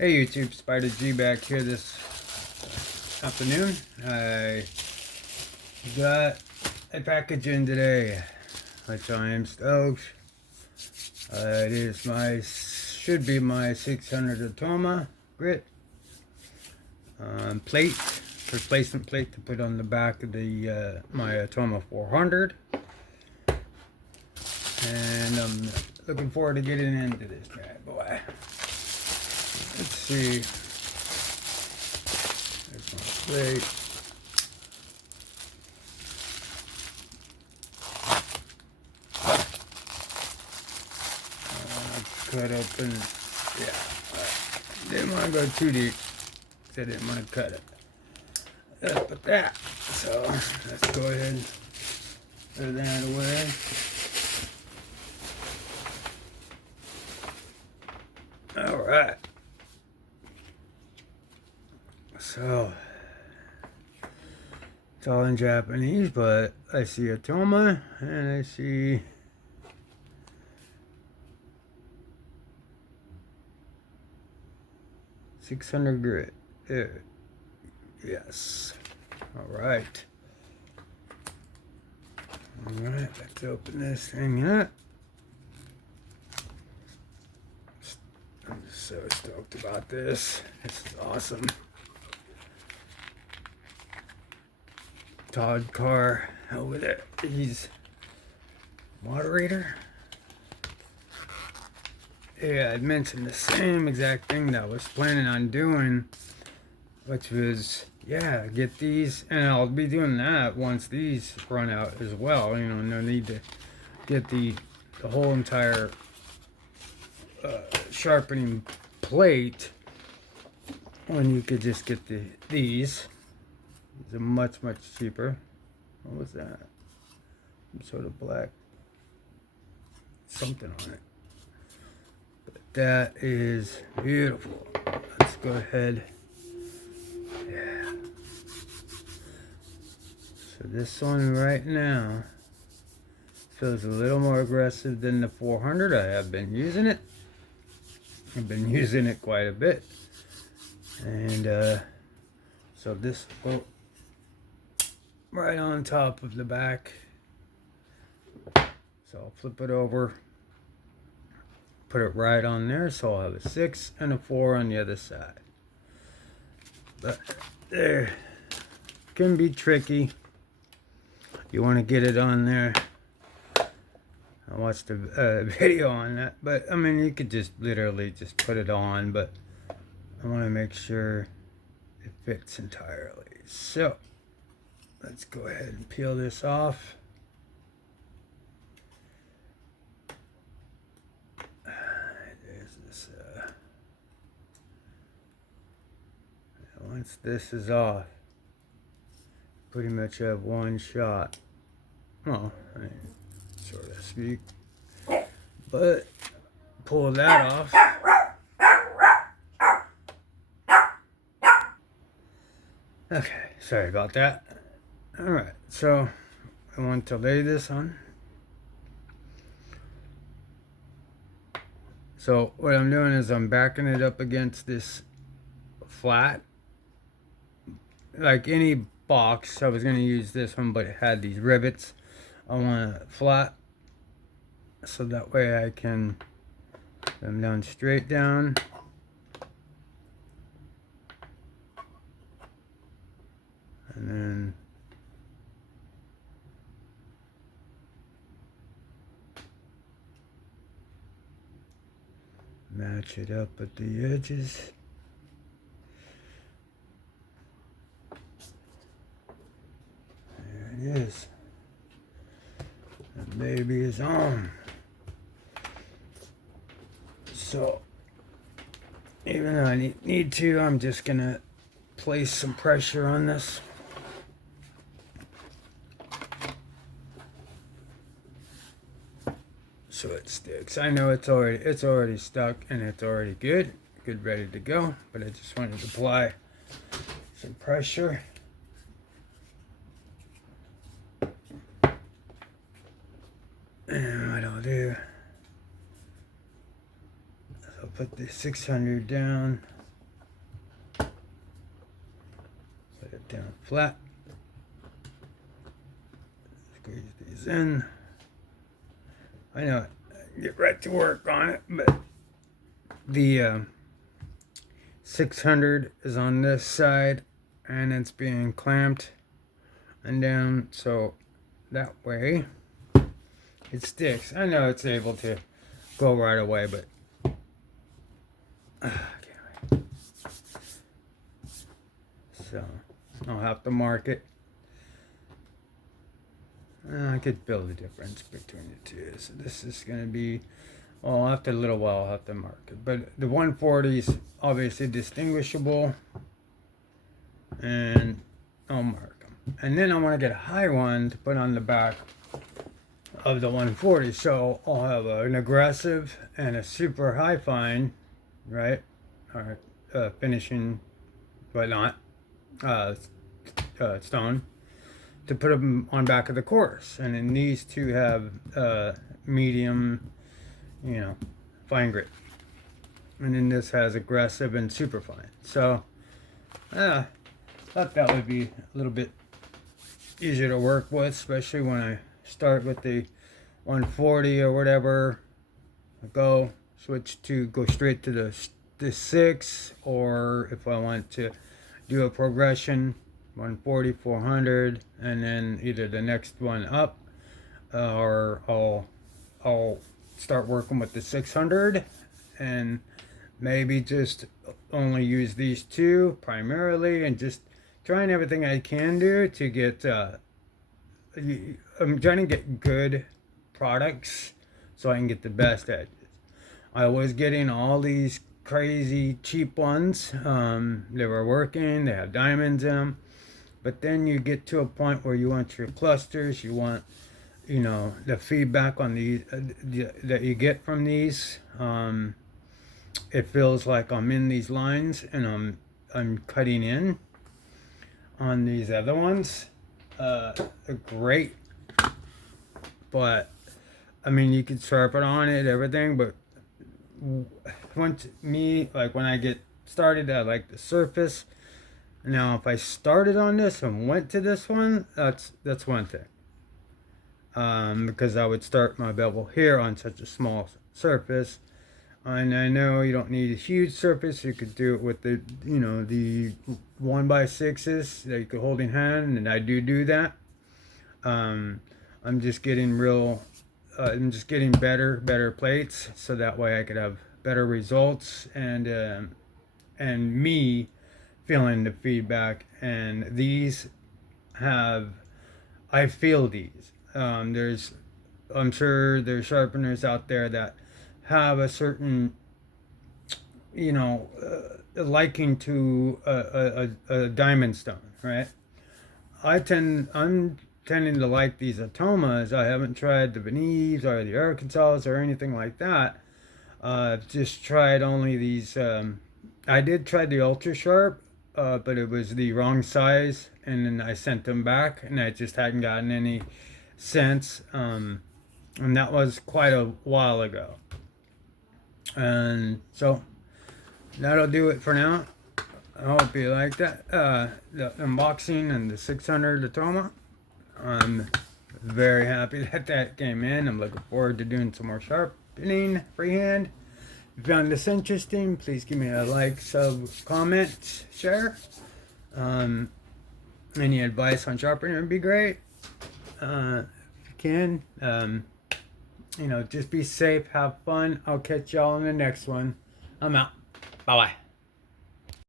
Hey YouTube, Spider G back here this afternoon. I got a package in today, which I am stoked. Should be my 600 Atoma grit plate, replacement plate to put on the back of the My Atoma 400. And I'm looking forward to getting into this bad boy. Let's see. There's my plate. Cut open. Yeah. Didn't want to go too deep. I didn't want to cut it up at that. So let's go ahead and throw that away. All right. So it's all in Japanese, but I see Atoma and I see $600 grit. There. Yes. All right. All right. Let's open this thing up. I'm just so stoked about this. This is awesome. Todd Carr over there. He's moderator. Yeah, I mentioned the same exact thing that I was planning on doing, which was, yeah, get these, and I'll be doing that once these run out as well. You know, no need to get the whole entire sharpening plate when you could just get these. These are much cheaper. What was that? Some sort of black something on it. That is beautiful. Let's go ahead. Yeah. So this one right now feels a little more aggressive than the 400. I have been using it. I've been using it quite a bit. And so this will go right on top of the back. So I'll flip it over. Put it right on there, so I'll have a 6 and a 4 on the other side. But there can be tricky. You want to get it on there. I watched a video on that, but I mean, you could just literally just put it on, but I want to make sure it fits entirely. So let's go ahead and peel this off. Once this is off, pretty much have one shot. Well, I mean, so to speak. But pull that off. Okay, sorry about that. Alright, so I want to lay this on. So what I'm doing is I'm backing it up against this flat. Like any box, I was going to use this one, but it had these rivets. I want it flat, so that way I can put them down straight down. And then match it up at the edges. It is. The baby is on. So, even though I need to, I'm just gonna place some pressure on this. So it sticks. I know it's already stuck and it's already good, ready to go. But I just wanted to apply some pressure. And what I'll do, I'll put the 600 down flat. Squeeze these in. I know, get right to work on it, but the 600 is on this side and it's being clamped and down, so that way it sticks. I know it's able to go right away, but I can't wait. So I'll have to mark it. I could build a difference between the two. So this is going to be, well, after a little while I'll have to mark it. But the 140 is obviously distinguishable, and I'll mark them. And then I want to get a high one to put on the back of the 140. So I'll have an aggressive and a super high fine, right? Or finishing, but not stone, to put them on back of the course. And then these two have medium, fine grit. And then this has aggressive and super fine. So thought that would be a little bit easier to work with, especially when I start with the 140 or whatever. Go straight to the 6, or if I want to do a progression, 140, 400, and then either the next one up, or I'll start working with the 600 and maybe just only use these two primarily, and just trying everything I can do to get I'm trying to get good products so I can get the best edges. I was getting all these crazy cheap ones. They were working, they have diamonds in them, but then you get to a point where you want your clusters, you want the feedback on these that you get from these. It feels like I'm in these lines and I'm cutting in on these other ones. They're great, but I mean, you could sharpen on it, everything, but when I get started, I like the surface. Now if I started on this and went to this one, that's one thing, because I would start my bevel here on such a small surface. And I know you don't need a huge surface. You could do it with the the 1x6s that you could hold in hand, and I do that. I'm just getting better plates, so that way I could have better results, and me feeling the feedback. And these I feel these. I'm sure there's sharpeners out there that have a certain liking to a diamond stone, right? I'm tending to like these Atomas. I haven't tried the Venice or the Arkansas or anything like that. I've just tried only these. I did try the ultra sharp, but it was the wrong size, and then I sent them back, and I just hadn't gotten any sense. And that was quite a while ago. And so that'll do it for now. I hope you like that. The unboxing and the 600 Atoma. I'm very happy that came in. I'm looking forward to doing some more sharpening freehand. If you found this interesting, please give me a like, sub, comment, share. Any advice on sharpening would be great. If you can. Just be safe, have fun. I'll catch y'all in the next one. I'm out. Bye-bye.